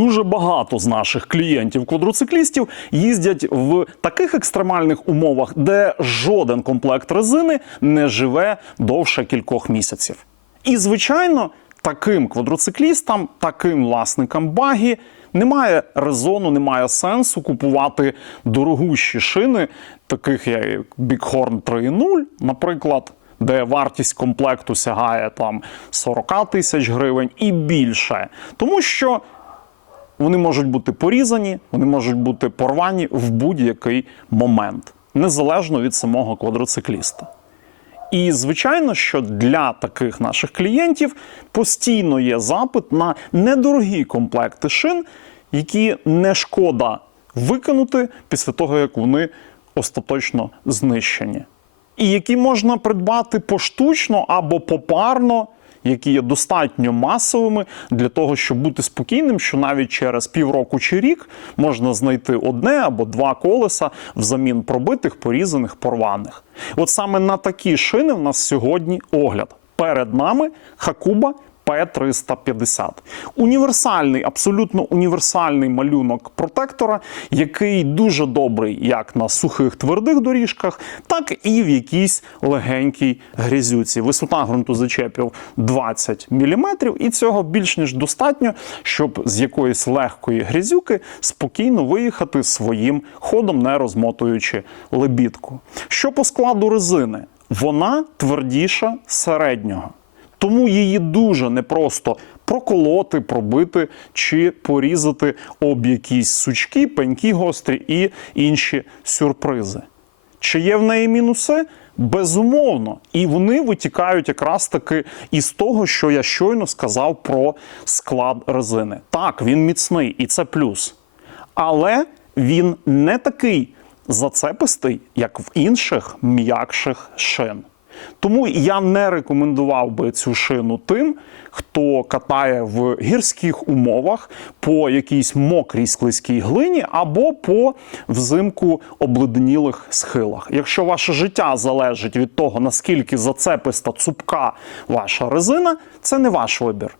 дуже багато з наших клієнтів-квадроциклістів їздять в таких екстремальних умовах, де жоден комплект резини не живе довше кількох місяців. І, звичайно, таким квадроциклістам, таким власникам багі немає резону, немає сенсу купувати дорогущі шини, таких як Bighorn 3.0, наприклад, де вартість комплекту сягає там 40 тисяч гривень і більше. Тому що вони можуть бути порізані, вони можуть бути порвані в будь-який момент, незалежно від самого квадроцикліста. І звичайно, що для таких наших клієнтів постійно є запит на недорогі комплекти шин, які не шкода викинути після того, як вони остаточно знищені, і які можна придбати поштучно або попарно. Які є достатньо масовими для того, щоб бути спокійним, що навіть через півроку чи рік можна знайти одне або два колеса взамін пробитих, порізаних, порваних. От саме на такі шини в нас сьогодні огляд. Перед нами Хакуба П350. Універсальний, абсолютно універсальний малюнок протектора, який дуже добрий як на сухих твердих доріжках, так і в якійсь легенькій грязюці. Висота ґрунту зачепів 20 мм, і цього більш ніж достатньо, щоб з якоїсь легкої грязюки спокійно виїхати своїм ходом, не розмотуючи лебідку. Що по складу резини? Вона твердіша середнього. Тому її дуже непросто проколоти, пробити чи порізати об якісь сучки, пеньки гострі і інші сюрпризи. Чи є в неї мінуси? Безумовно. І вони витікають якраз таки із того, що я щойно сказав про склад резини. Так, він міцний, і це плюс. Але він не такий зацепистий, як в інших м'якших шин. Тому я не рекомендував би цю шину тим, хто катає в гірських умовах по якійсь мокрій склизькій глині або по взимку обледенілих схилах. Якщо ваше життя залежить від того, наскільки зацеписта цупка ваша резина, це не ваш вибір.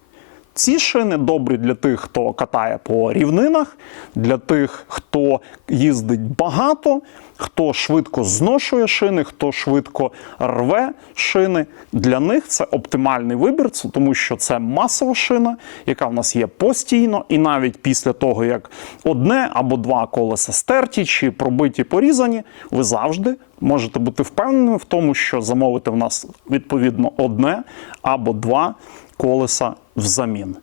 Ці шини добрі для тих, хто катає по рівнинах, для тих, хто їздить багато, хто швидко зношує шини, хто швидко рве шини. Для них це оптимальний вибір, тому що це масова шина, яка в нас є постійно, і навіть після того, як одне або два колеса стерті чи пробиті порізані, ви завжди можете бути впевнені в тому, що замовити в нас відповідно одне або два колеса взамін.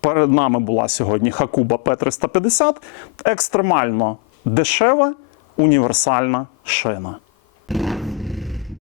Перед нами була сьогодні Хакуба П350, екстремально дешева універсальна шина.